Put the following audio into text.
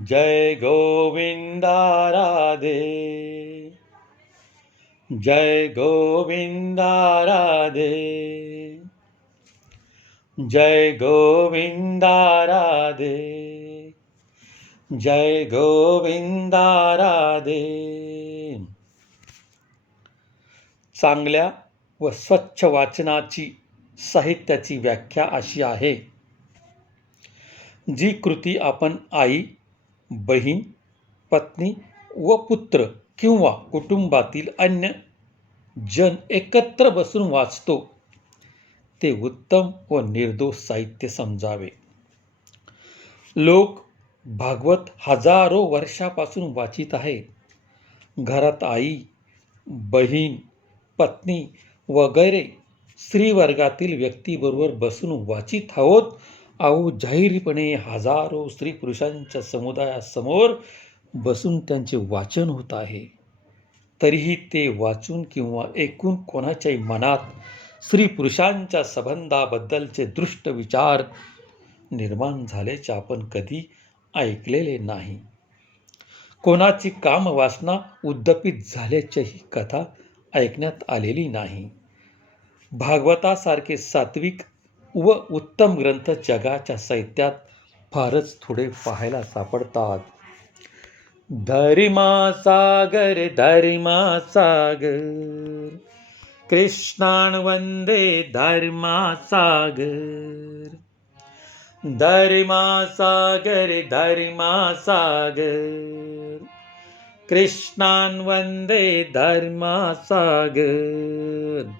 जय गोविंदा राधे, जय गोविंदा राधे, जय गोविंदा राधे, जय गोविंदा राधे. चांगल्या व स्वच्छ वाचनाची साहित्याची व्याख्या अशी आहे. जी कृती आपण आई, बहीण, पत्नी व पुत्र किंवा कुटुंबातील अन्य जन एकत्र बसून वाचतो ते उत्तम व निर्दोष साहित्य समजावे. लोक भागवत हजारो वर्षापासून वाचित आहेत. घरात आई, बहीण, पत्नी वगैरे स्त्रीवर्गातील व्यक्तीबरोबर बसून वाचित आहोत. अहो, जाहीरपणे हजारो स्त्री पुरुषांच्या समुदायासमोर बसून त्यांचे वाचन होत आहे. तरीही ते वाचून किंवा ऐकून कोणाच्याही मनात स्त्री पुरुषांच्या संबंधाबद्दलचे दृष्ट विचार निर्माण झाल्याचे आपण कधी ऐकलेले नाही. कोणाची कामवासना उद्दपित झाल्याचीही कथा ऐकण्यात आलेली नाही. भागवतासारखे सात्विक व उत्तम ग्रंथ जगाच्या साहित्यात फारच थोडे पाहायला सापडतात. धर्मासागर धर्मासागर, कृष्णान वंदे धर्मासागर. धर्मासागर धर्मासागर, कृष्णान वंदे धर्मासागर.